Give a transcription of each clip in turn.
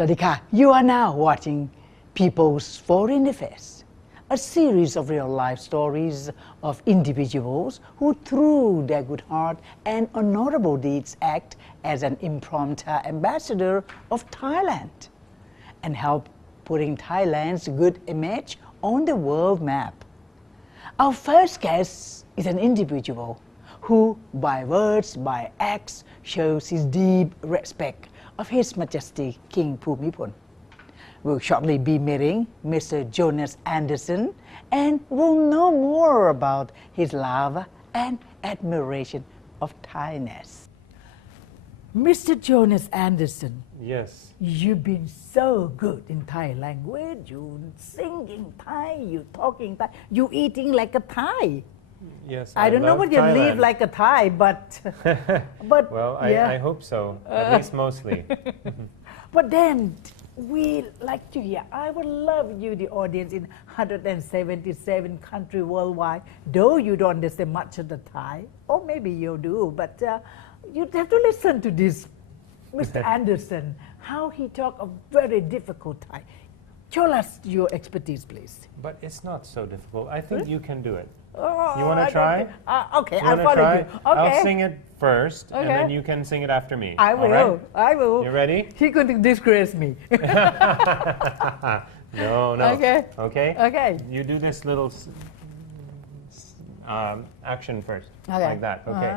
Swadika, you are now watching People's Foreign Affairs, a series of real-life stories of individuals who, through their good heart and honorable deeds, act as an impromptu ambassador of Thailand and help putting Thailand's good image on the world map. Our first guest is an individual who, by words, by acts, shows his deep respect of His Majesty King Bhumibol. We'll shortly be meeting Mr. Jonas Anderson and we'll know more about his love and admiration of Thainess. Mr. Jonas Anderson. Yes. You've been so good in Thai language. You singing Thai, you talking Thai, you eating like a Thai. Yes, I don't know what you live like a Thai, but well, yeah. I hope so, at least mostly. But then we like to hear. I would love you, the audience in 177 countries worldwide. Though you don't understand much of the Thai, or maybe you do, but you have to listen to this, Mr. Anderson, how he talk a very difficult Thai. Show us your expertise, please. But it's not so difficult. I think you can do it. Oh, You want to try? Okay, I'll follow you. Okay. I'll sing it first, and Okay. then you can sing it after me. I will. All right? I will. You ready? He's going to disgrace me. No. Okay. Okay? Okay. You do this little action first, Okay. like that. Okay.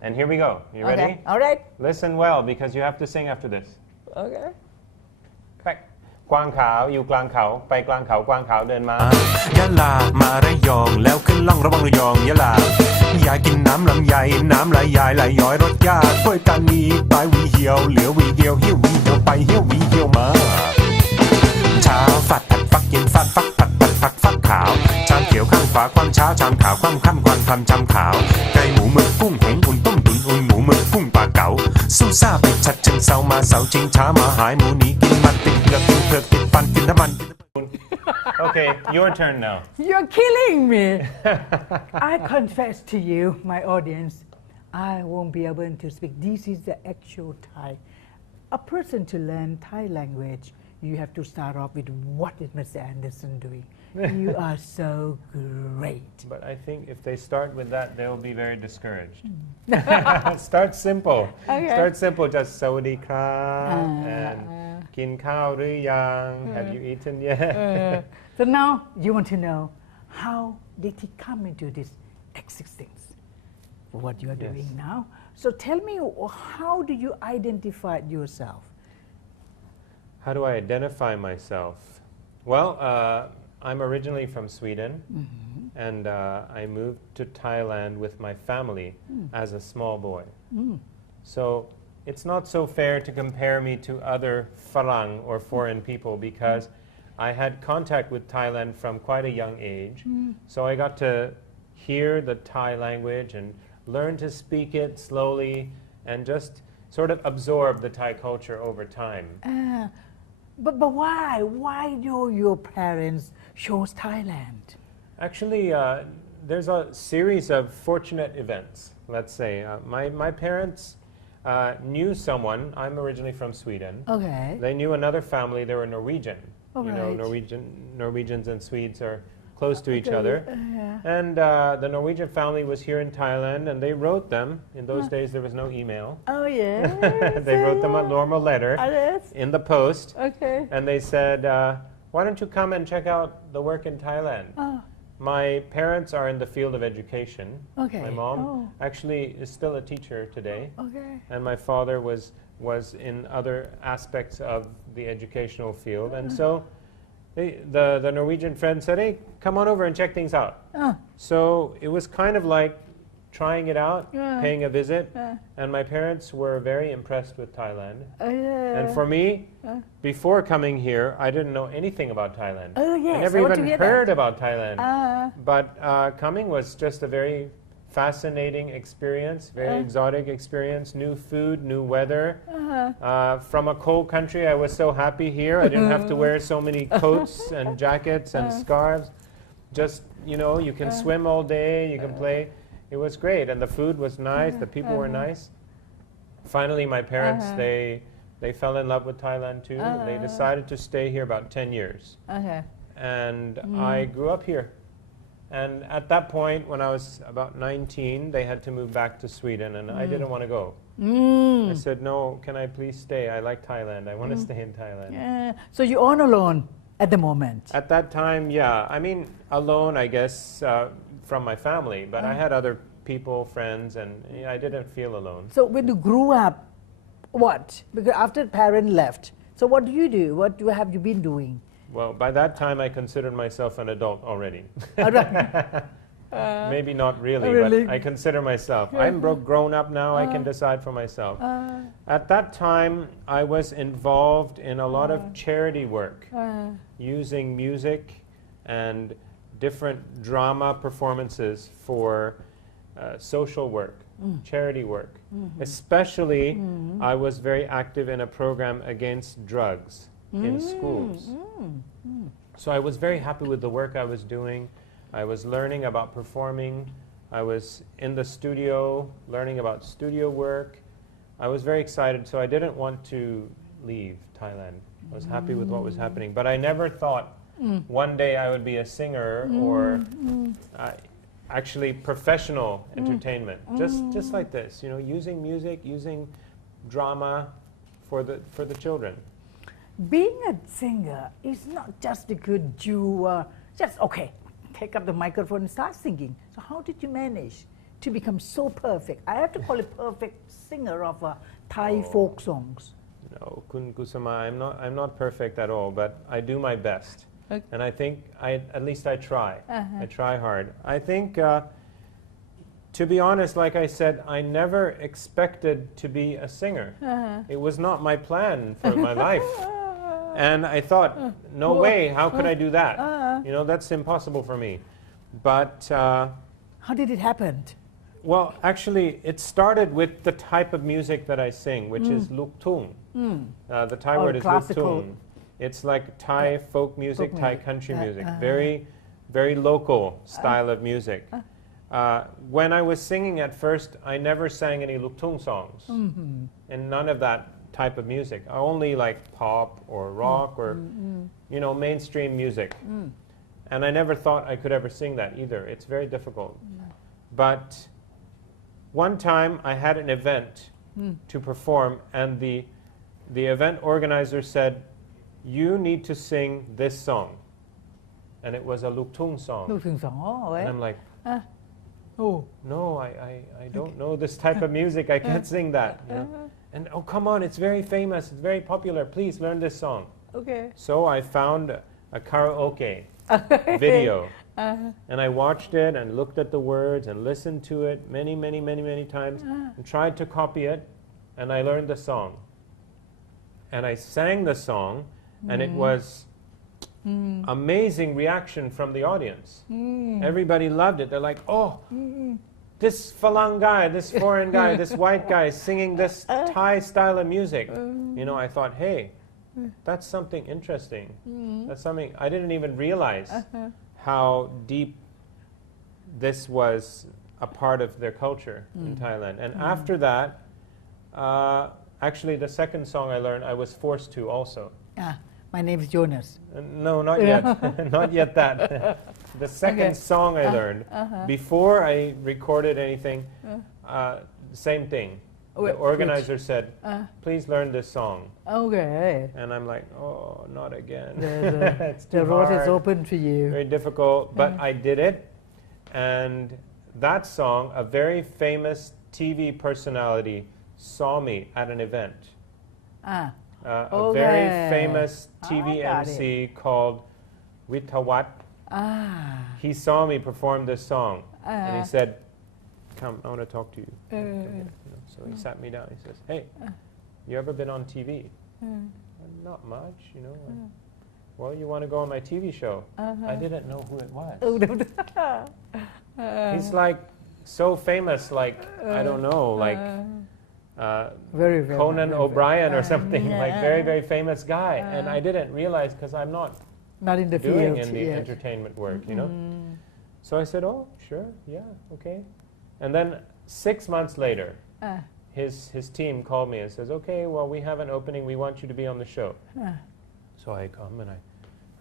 And here we go. You ready? Okay. All right. Listen well, because you have to sing after this. Okay. กวางขาวอยู่กลางเขาไปกลางเขากวางขาวเดินมาย ะลามาระยองแล้วขึ้นล่องระวังระยองยะลาอยากกินน้ำลำไยน้ำไหลยายไหลย้อยรสยากกล้วยตานีปลายวีเหี่ยวเหลียววีเดียวเหี่ยววีเหี่ยวไปเหี่ยววีเหี่ยวมาเช้าฝัดผัดฟักเย็นฟัดฟักผัดฟักขาวชามเขียวข้างขวาความเช้าชามขาวความค่ำความชามขาวไก่หมูหมึกกุ้งหงอุ่นต้มตุ๋นอุ่นหมูหมึกกุ้งปลาเก๋าสู้ซ่าไปชัดเชิงเซามาเสาจริงช้ามาหายหมูหนีกินมันติดเกลือกินเผือกติดฟันกินน้ำมัน Okay, your turn now. You're killing me. I confess to you, my audience, I won't be able to speak. This is the actual Thai. A person to learn Thai language, you have to start off with what is Mr. Anderson doing. You are so great. But I think if they start with that, they'll be very discouraged. Start simple. Okay. Start simple. Just สวัสดีครับ and กินข้าวหรือยัง Have you eaten yet? So now you want to know, how did he come into this existence? What you are doing now. So tell me, how do you identify yourself? How do I identify myself? Well, I'm originally from Sweden, and I moved to Thailand with my family as a small boy. So it's not so fair to compare me to other Farang or foreign people because I had contact with Thailand from quite a young age. So I got to hear the Thai language and learn to speak it slowly and just sort of absorb the Thai culture over time. But why? Why do your parents chose Thailand? Actually, there's a series of fortunate events, let's say. My parents knew someone. I'm originally from Sweden. Okay. They knew another family. They were Norwegian. Oh, You know, right. Norwegians and Swedes are close to each other. And the Norwegian family was here in Thailand, and they wrote them. In those days, there was no email. Oh, yeah. They wrote them a normal letter Yes. in the post. Okay. And they said, why don't you come and check out the work in Thailand? Oh. My parents are in the field of education. Okay. My mom Oh. actually is still a teacher today. Okay. And my father was in other aspects of the educational field. And so the Norwegian friend said, hey, come on over and check things out. So it was kind of like trying it out, paying a visit. And my parents were very impressed with Thailand. And for me, before coming here, I didn't know anything about Thailand. Oh, yes, I never I want even to hear heard that. about Thailand. But coming was just a very fascinating experience, very exotic experience, new food, new weather. From a cold country, I was so happy here. I didn't have to wear so many coats and jackets and scarves. Just, you know, you can swim all day, you can play. It was great, and the food was nice, the people were nice. Finally, my parents, they They fell in love with Thailand too. They decided to stay here about 10 years. Okay. And I grew up here. And at that point, when I was about 19, they had to move back to Sweden, and I didn't want to go. I said, no, can I please stay? I like Thailand. I want to stay in Thailand. Yeah. So you're on alone at the moment? At that time, yeah. I mean, alone, I guess, from my family. But I had other people, friends, and I didn't feel alone. So when you grew up, what? Because after parents left, so what do you do? What have you been doing? Well, by that time, I considered myself an adult already. Maybe not really, but I consider myself. I'm grown up now. I can decide for myself. At that time, I was involved in a lot of charity work, using music and different drama performances for social work, charity work. Especially, I was very active in a program against drugs in schools. So I was very happy with the work I was doing. I was learning about performing. I was in the studio, learning about studio work. I was very excited, so I didn't want to leave Thailand. I was happy with what was happening. But I never thought one day I would be a singer or actually professional entertainment. Just like this, you know, using music, using drama for the children. Being a singer is not just because you just, okay, take up the microphone and start singing. So how did you manage to become so perfect? I have to call it perfect singer of Thai folk songs. No, Kun Kusama, I'm not perfect at all, but I do my best. Okay. And I think at least I try. I try hard. I think, to be honest, like I said, I never expected to be a singer. It was not my plan for my life. And I thought, no way, how could I do that? You know, that's impossible for me. But how did it happen? Well, actually, it started with the type of music that I sing, which is luk tung. The Thai word is luk tung. It's like Thai folk music, Thai country music. Very, very local style of music. When I was singing at first, I never sang any luk tung songs. And none of that type of music. I only like pop or rock or, you know, mainstream music. And I never thought I could ever sing that either. It's very difficult. But one time I had an event to perform, and the event organizer said, you need to sing this song. And it was a luk tung song. And I'm like, no, I don't know this type of music. I can't sing that. You know? And oh, come on, it's very famous, it's very popular. Please learn this song. Okay. So I found a karaoke video. And I watched it and looked at the words and listened to it many times and tried to copy it. And I learned the song. And I sang the song, and it was amazing reaction from the audience. Everybody loved it. They're like, oh, this Falang guy, this foreign guy, this white guy singing this Thai style of music. You know, I thought, hey, that's something interesting. That's something I didn't even realize how deep this was a part of their culture in Thailand. And after that, actually the second song I learned, I was forced to also. My name is Jonas. No, not yet. Not yet that. The second song I learned, before I recorded anything, same thing. The organizer said, please learn this song. Okay. And I'm like, oh, not again. It's too the road hard. is open for you. Very difficult, but I did it. And that song, a very famous TV personality saw me at an event. A very famous TV MC called Withawat. He saw me perform this song, and he said, come, I want to talk to you. So he sat me down. He says, hey, you ever been on TV? Not much, you know. Well, you want to go on my TV show? I didn't know who it was. He's like so famous, like, I don't know, like very Conan O'Brien or something, like very famous guy. And I didn't realize, because I'm not in the doing field, in the entertainment work, you know. So I said, oh, sure, yeah, okay. And then 6 months later, his team called me and says, okay, well, we have an opening. We want you to be on the show. So I come and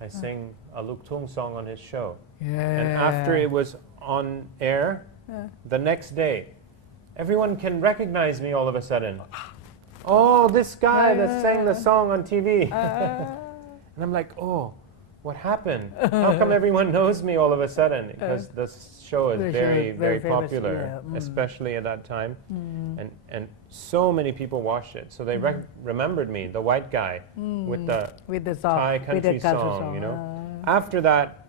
I sing a Luk Tung song on his show. And after it was on air, the next day, everyone can recognize me all of a sudden. Oh, this guy that sang the song on TV. And I'm like, oh, what happened? How come everyone knows me all of a sudden? Because the show is very famous, popular, especially at that time. And so many people watched it. So they remembered me, the white guy with the song, Thai with country the country song, you know. After that,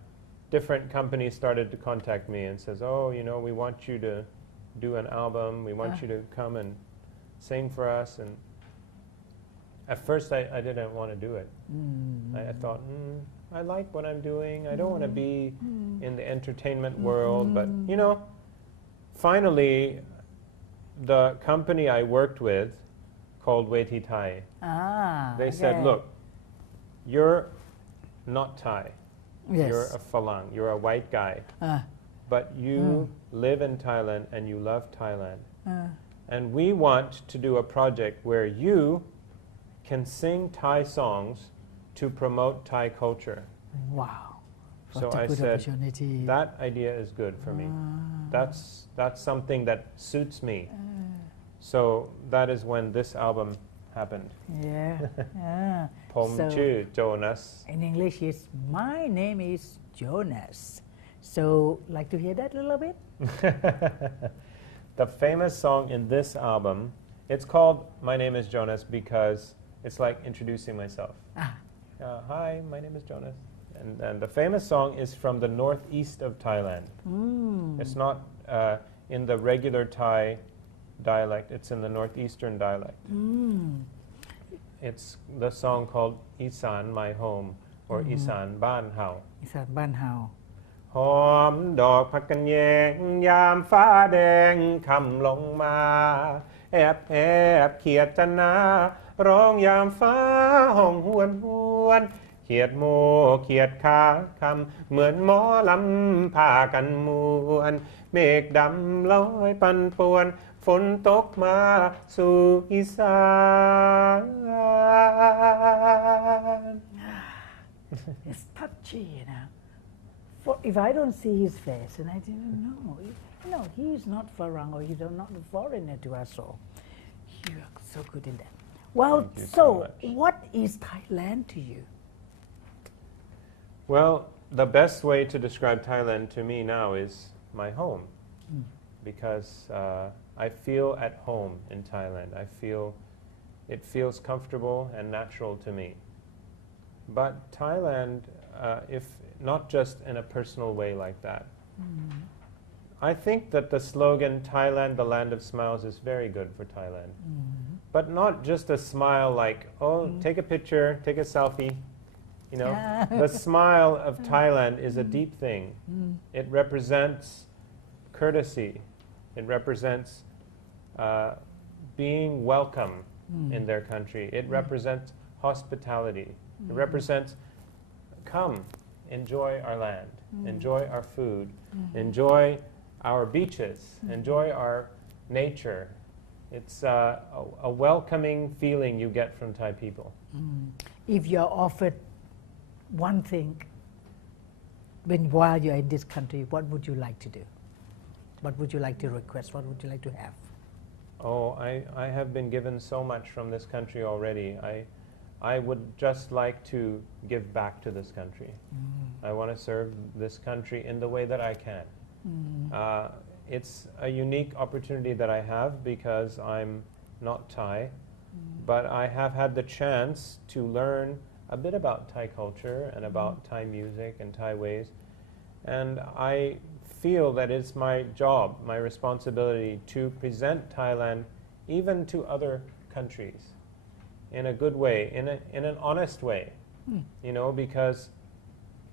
different companies started to contact me and says, oh, you know, we want you to do an album. We want you to come and sing for us. And at first, I didn't want to do it. I thought, I like what I'm doing. I don't want to be in the entertainment world. But, you know, finally, the company I worked with called Weti Thai, they said, look, you're not Thai. Yes. You're a Falang. You're a white guy. But you live in Thailand and you love Thailand. And we want to do a project where you can sing Thai songs to promote Thai culture. Wow. So What a I good said, opportunity. that idea is good for me. That's something that suits me. So that is when this album happened. Yeah. ผม ชื่อ Jonas. In English, is my name is Jonas. So, like to hear that a little bit? The famous song in this album, it's called My Name is Jonas because it's like introducing myself. Hi, my name is Jonas. And the famous song is from the northeast of Thailand. It's not in the regular Thai dialect, it's in the northeastern dialect. It's the song called Isan, My Home, or Isan Ban Hao. อีสานบ้านเฮา หอมดอกผักกันแยงยามฟ้าแดงคำลงมาแอบแอบเขียดจันนาร้องยามฟ้าห้องหวนหวนเขียดโมเขียดขาคำเหมือนหมอลำพากันมวนเมฆดำลอยปันป่วนฝนตกมาสู่อีสาน It's touchy, you know. For, if I don't see his face, and I didn't know, you know, he's not Farang or he's not a foreigner to us all. You are so good in that. Well, Thank you so so much. what is Thailand to you? Well, the best way to describe Thailand to me now is my home, because I feel at home in Thailand. It feels comfortable and natural to me. But Thailand, if not just in a personal way like that, I think that the slogan "Thailand, the land of smiles" is very good for Thailand. But not just a smile like, oh, take a picture, take a selfie. You know, the smile of Thailand is a deep thing. It represents courtesy. It represents being welcome in their country. It represents hospitality. It represents, come, enjoy our land, enjoy our food, enjoy our beaches, enjoy our nature. It's a welcoming feeling you get from Thai people. If you're offered one thing while you're in this country, what would you like to do? What would you like to request? What would you like to have? Oh, I have been given so much from this country already. I would just like to give back to this country. I want to serve this country in the way that I can. It's a unique opportunity that I have because I'm not Thai, but I have had the chance to learn a bit about Thai culture and about Thai music and Thai ways. And I feel that it's my job, my responsibility to present Thailand even to other countries in a good way, in an honest way, you know, because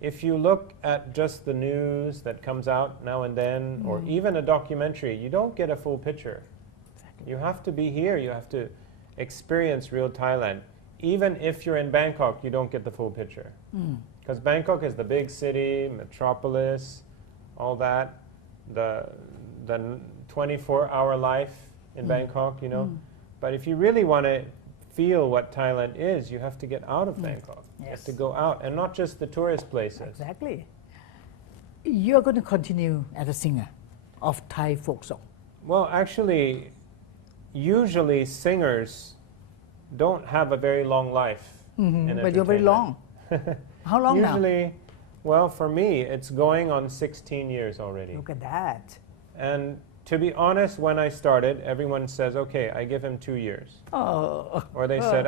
if you look at just the news that comes out now and then, or even a documentary, you don't get a full picture. You have to be here, you have to experience real Thailand. Even if you're in Bangkok, you don't get the full picture. Because Bangkok is the big city, metropolis, all that, the 24-hour life in Bangkok, you know. But if you really want to feel what Thailand is, you have to get out of Bangkok. You have to go out, and not just the tourist places. Exactly. You're going to continue as a singer of Thai folk song. Well, actually, usually singers don't have a very long life. In But you're very long. How long now? Usually, well, for me, it's going on 16 years already. Look at that. And to be honest, when I started, everyone says, okay, I give him 2 years. Oh. Or they said,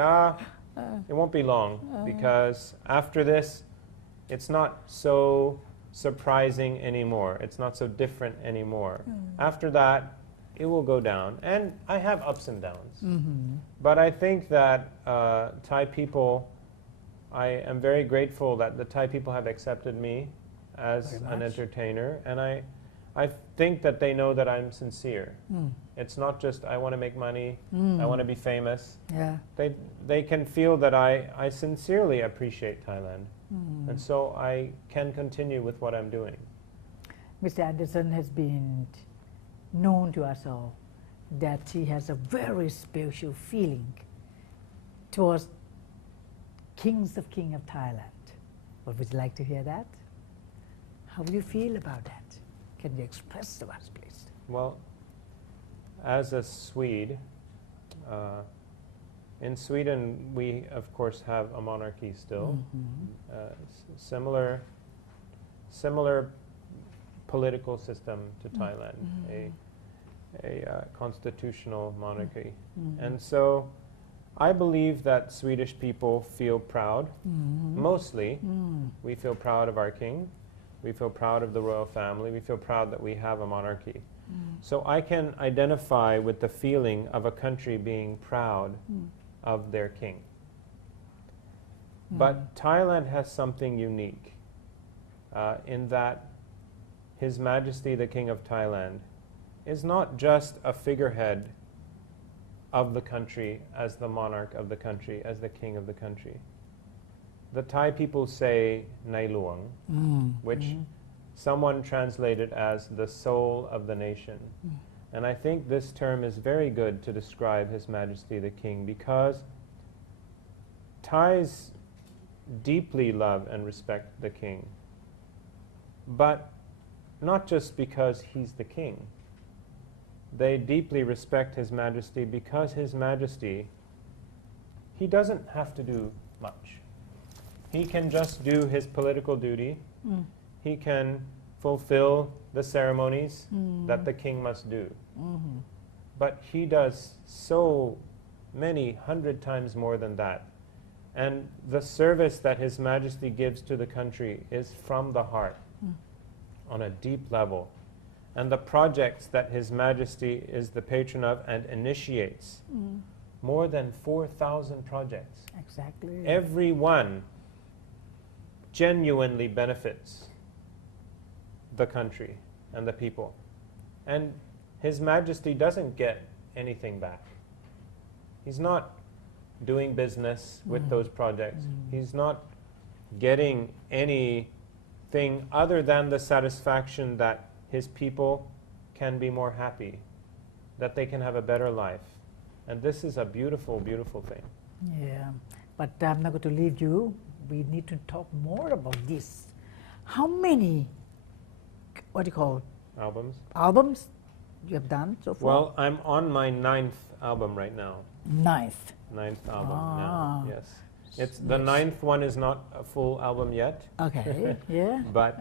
it won't be long, because after this, it's not so surprising anymore. It's not so different anymore. After that, it will go down. And I have ups and downs. But I think that Thai people, I am very grateful that the Thai people have accepted me as an entertainer. And I think that they know that I'm sincere. It's not just, I want to make money, I want to be famous. Yeah. They can feel that I sincerely appreciate Thailand. And so I can continue with what I'm doing. Mr. Anderson has been known to us all that he has a very special feeling towards King of Thailand. Would you like to hear that? How do you feel about that? Can you express to us, please? Well, as a Swede, in Sweden we of course have a monarchy still, similar political system to Thailand, a constitutional monarchy. And so I believe that Swedish people feel proud. Mostly, we feel proud of our king. We feel proud of the royal family. We feel proud that we have a monarchy. So I can identify with the feeling of a country being proud of their king. But Thailand has something unique in that His Majesty the King of Thailand is not just a figurehead of the country, as the monarch of the country, as the king of the country. The Thai people say Nai Luang, which someone translated as the soul of the nation. And I think this term is very good to describe His Majesty the King, because Thais deeply love and respect the king, but not just because he's the king. They deeply respect His Majesty because His Majesty, he doesn't have to do much. He can just do his political duty. He can fulfill the ceremonies that the king must do. But he does so many 100 times more than that. And the service that His Majesty gives to the country is from the heart, on a deep level. And the projects that His Majesty is the patron of and initiates, more than 4,000 projects. Exactly. Every one genuinely benefits the country and the people. And His Majesty doesn't get anything back. He's not doing business with those projects. He's not getting anything other than the satisfaction that His people can be more happy, that they can have a better life. And this is a beautiful, beautiful thing. Yeah, but I'm not going to leave you. We need to talk more about this. How many, what do you call, albums you have done so far? Well, I'm on my 9th album right now. Ninth Album now, yes. It's the 9th one is not a full album yet. Okay, yeah. But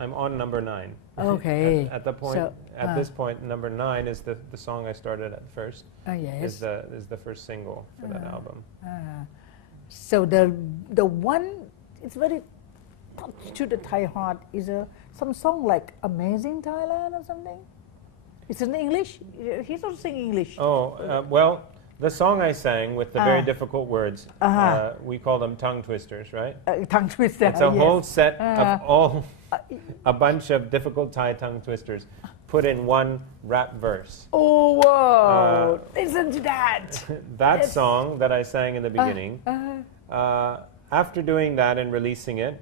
I'm on number 9. Okay. At the point, at this point, number 9 is the song I started at first. Yes. Is the first single for that album. So the one, it's very touch to the Thai heart, is some song like Amazing Thailand or something? It's in English? He's not singing English. Well, the song I sang with the very difficult words, we call them tongue twisters, right? Tongue twister. It's a whole set of a bunch of difficult Thai tongue twisters put in one rap verse. Oh, wow! Listen to that! That song that I sang in the beginning, after doing that and releasing it,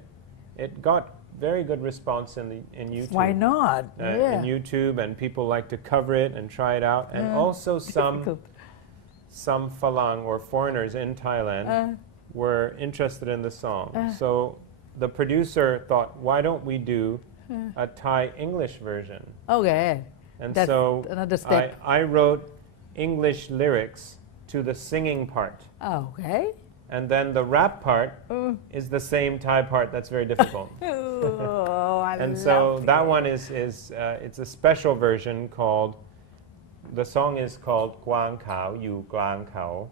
it got very good response in YouTube. Why not? In YouTube, and people like to cover it and try it out. And also some Falang or foreigners in Thailand were interested in the song. So the producer thought, why don't we do a Thai English version? Okay. And That's so another step. I wrote English lyrics to the singing part. Okay. And then the rap part is the same Thai part that's very difficult. And so that one is it's a special version called, the song is called Gwang Khao Yu Gwang Khao.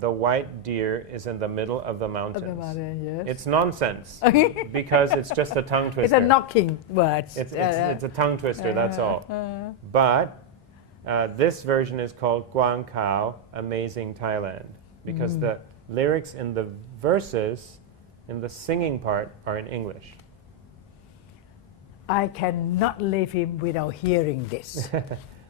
The white deer is in the middle of the mountains. Yes. It's nonsense because it's just a tongue twister. It's a knocking words. It's a tongue twister, that's all. But this version is called Gwang Khao Amazing Thailand, because the lyrics in the verses, in the singing part, are in English. I cannot leave him without hearing this.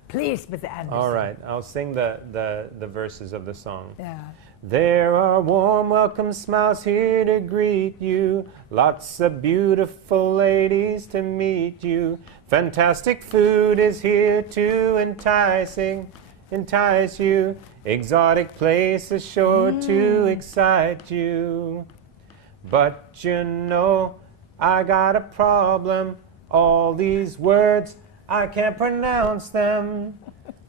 Please, Mr. Anderson. All right, I'll sing the verses of the song. Yeah. There are warm welcome smiles here to greet you, lots of beautiful ladies to meet you. Fantastic food is here to entice you. Exotic places sure to excite you. But you know, I got a problem. All these words, I can't pronounce them.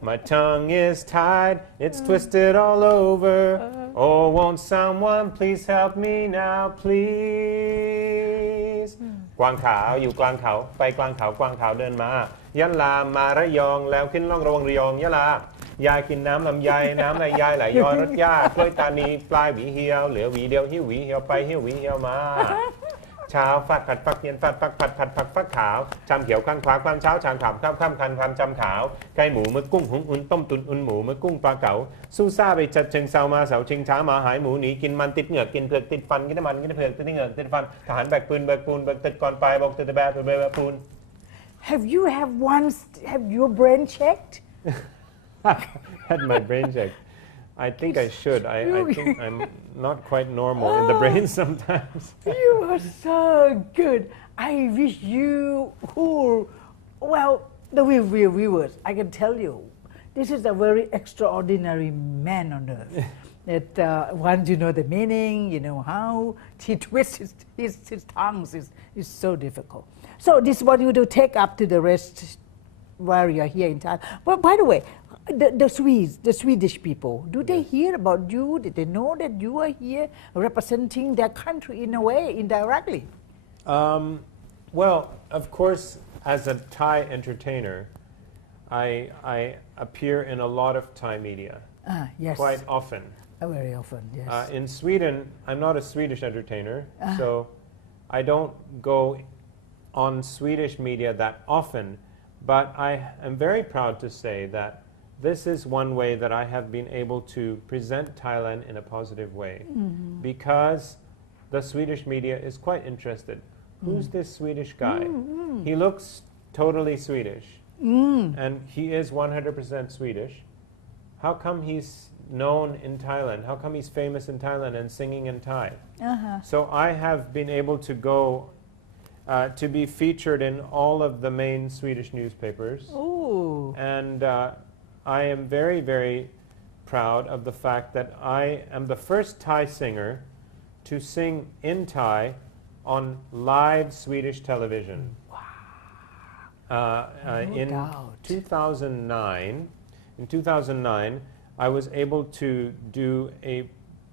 My tongue is tied, it's twisted all over. Oh, won't someone please help me now, please? กวางขาวอยู่กลางเขาไปกลางเขากวางขาวเดินมายะลามาระยองแล้วขึ้นล่องระวังระยองยะลายายกินน้ำลำไยน้ำลายยายไหลย้อยรสยากล้วยตานีปลายหวีเหี่ยวเหลือหวีเดียวหิ้วหวีเหี่ยวไปหิ้วหวีเหี่ยวมาเช้าฟัดผัดฟักเย็นฟัดฟักผัดผัดผักฟักขาวชามเขียวข้างขวาความเช้าชามขาวข้ามข้ามคันความจำขาวไก่หมูมือกุ้งหุงอุ่นต้มตุนอุ่นหมูมือกุ้งปลาเก๋าสู้ซ่าไปจัดเชิงเซามาเสาชิงช้ามาหายหมูหนีกินมันติดเหงือกกินเผือกติดฟันกินน้ำมันกินเผือกติดเหงือกติดฟันทหารแบกปืนแบกปูนแบกตึกก่อนไปบอกตึกแบกปืนแบกปูน Have you have your brain checked? Had my brain checked. I think I should. I think I'm not quite normal in the brain sometimes. You are so good. I wish you well, the viewers, I can tell you, this is a very extraordinary man on earth. That once you know the meaning, you know how he twists his tongues is so difficult. So this is what you do take up to the rest while you are here in Thailand. But by the way, the Swedes, the Swedish people, do they hear about you? Did they know that you are here representing their country in a way, indirectly? Well, of course, as a Thai entertainer, I appear in a lot of Thai media. Yes. Quite often. Very often, yes. In Sweden, I'm not a Swedish entertainer, so I don't go on Swedish media that often, but I am very proud to say that this is one way that I have been able to present Thailand in a positive way, because the Swedish media is quite interested. Who's this Swedish guy? He looks totally Swedish, and he is 100% Swedish. How come he's known in Thailand? How come he's famous in Thailand and singing in Thai? So I have been able to go to be featured in all of the main Swedish newspapers. Ooh. And I am very, very proud of the fact that I am the first Thai singer to sing in Thai on live Swedish television. In 2009, I was able to do a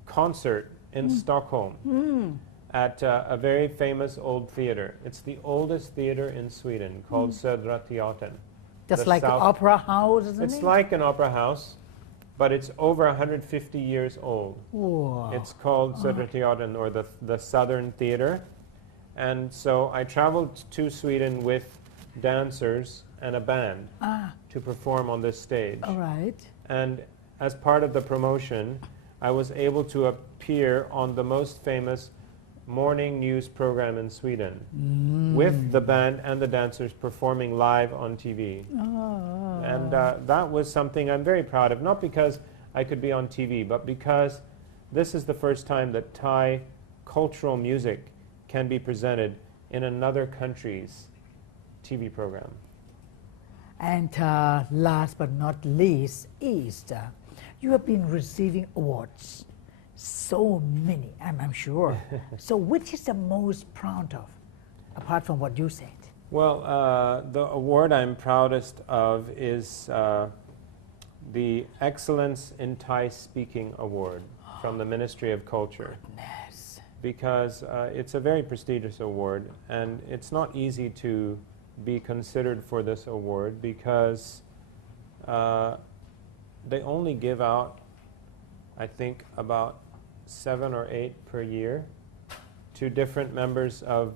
concert in Stockholm at a very famous old theater. It's the oldest theater in Sweden, called Södra Teatern. Just like an opera house, isn't it? It's like an opera house, but it's over 150 years old. Wow. It's called Södra Teatern, or the Southern Theater. And so I traveled to Sweden with dancers and a band to perform on this stage. All right. And as part of the promotion, I was able to appear on the most famous morning news program in Sweden with the band and the dancers performing live on TV. And that was something I'm very proud of, not because I could be on TV, but because this is the first time that Thai cultural music can be presented in another country's TV program. And last but not least is you have been receiving awards, so many, I'm sure. So which is the most proud of, apart from what you said? Well, the award I'm proudest of is the Excellence in Thai Speaking Award from the Ministry of Culture. Yes. Because it's a very prestigious award, and it's not easy to be considered for this award because they only give out, I think, about 7 or 8 per year to different members of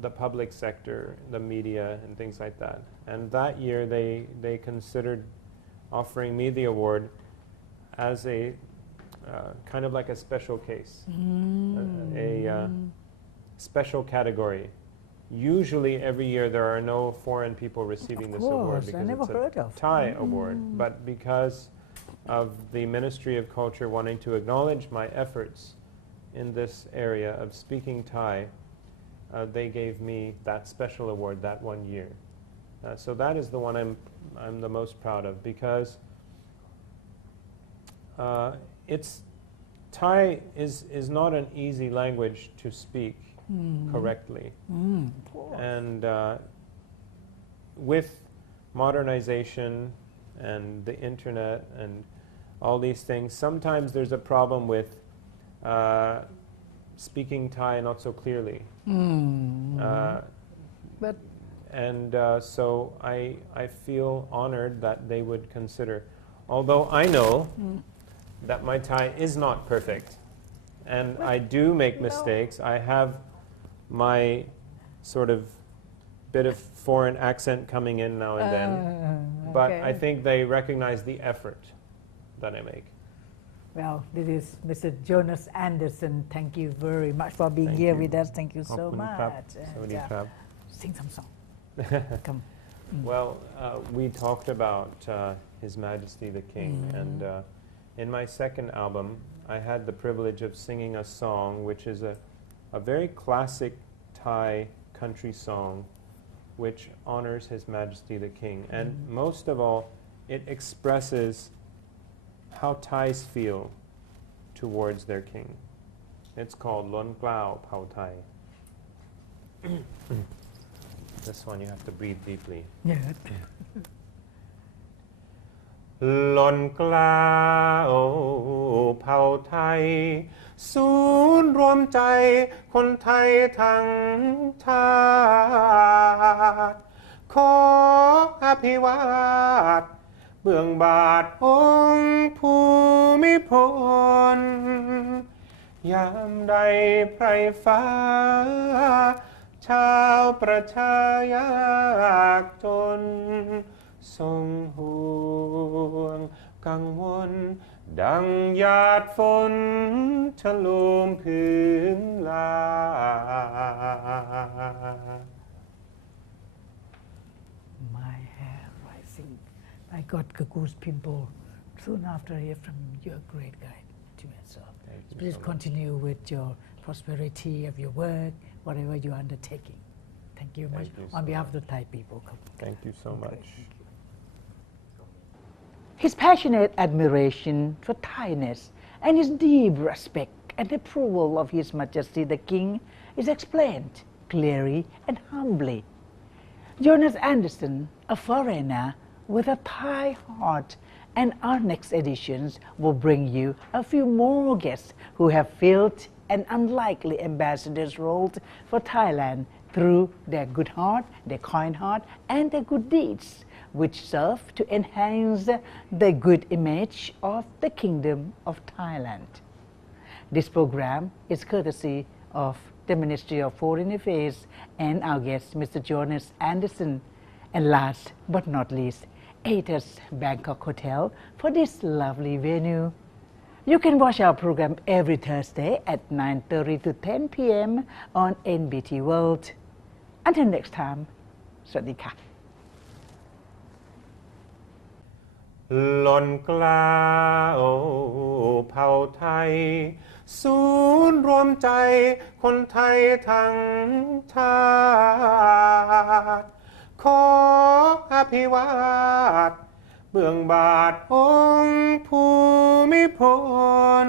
the public sector, the media, and things like that. And that year they considered offering me the award as a kind of like a special case, a special category. Usually every year there are no foreign people receiving this award because it's a Thai award, but because of the Ministry of Culture wanting to acknowledge my efforts in this area of speaking Thai, they gave me that special award that one year. So that is the one I'm the most proud of, because Thai is not an easy language to speak correctly. And with modernization and the internet and all these things, sometimes there's a problem with speaking Thai not so clearly. But so I feel honored that they would consider, although I know that my Thai is not perfect, and I do make mistakes. I have my sort of bit of foreign accent coming in now and then, but I think they recognize the effort that I make. Well, this is Mr. Jonas Anderson. Thank you very much for being Thank here you. with us. Thank you so ขอบคุณ much. ครับ And, สวัสดีครับ sing some song. Come. Well, we talked about His Majesty the King, and in my second album, I had the privilege of singing a song which is a very classic Thai country song which honors His Majesty the King. And most of all, it expresses how Thais feel towards their king. It's called Lon Klao Pao Thai. This one you have to breathe deeply. Yeah. หล่นกล้าวเผ่าไทยศูนย์รวมใจคนไทยทั้งชาติขออภิวาทเบื้องบาทองค์ภูมิพลยามใดไพรฟ้าชาวประชายากจนทรงห่วงกังวลดังหยาดฝนฉโลมพื้นลา My hair rising. I got goose pimple soon after I hear from your great guide to me. So please continue with your prosperity of your work, whatever you're undertaking. Thank you much. On behalf of the Thai people. Thank you so much. His passionate admiration for Thainess and his deep respect and approval of His Majesty the King is explained clearly and humbly. Jonas Anderson, a foreigner with a Thai heart, and our next editions will bring you a few more guests who have filled an unlikely ambassador's role for Thailand through their good heart, their kind heart, and their good deeds, which serve to enhance the good image of the Kingdom of Thailand. This program is courtesy of the Ministry of Foreign Affairs and our guest, Mr. Jonas Anderson. And last but not least, Aetas Bangkok Hotel for this lovely venue. You can watch our program every Thursday at 9:30 to 10 p.m. on NBT World. Until next time, สวัสดีค่ะ หล่นกล้าวเผ่าไทยศูนย์รวมใจคนไทยทั้งชาติขออภิวาทเบื้องบาทองค์ภูมิพล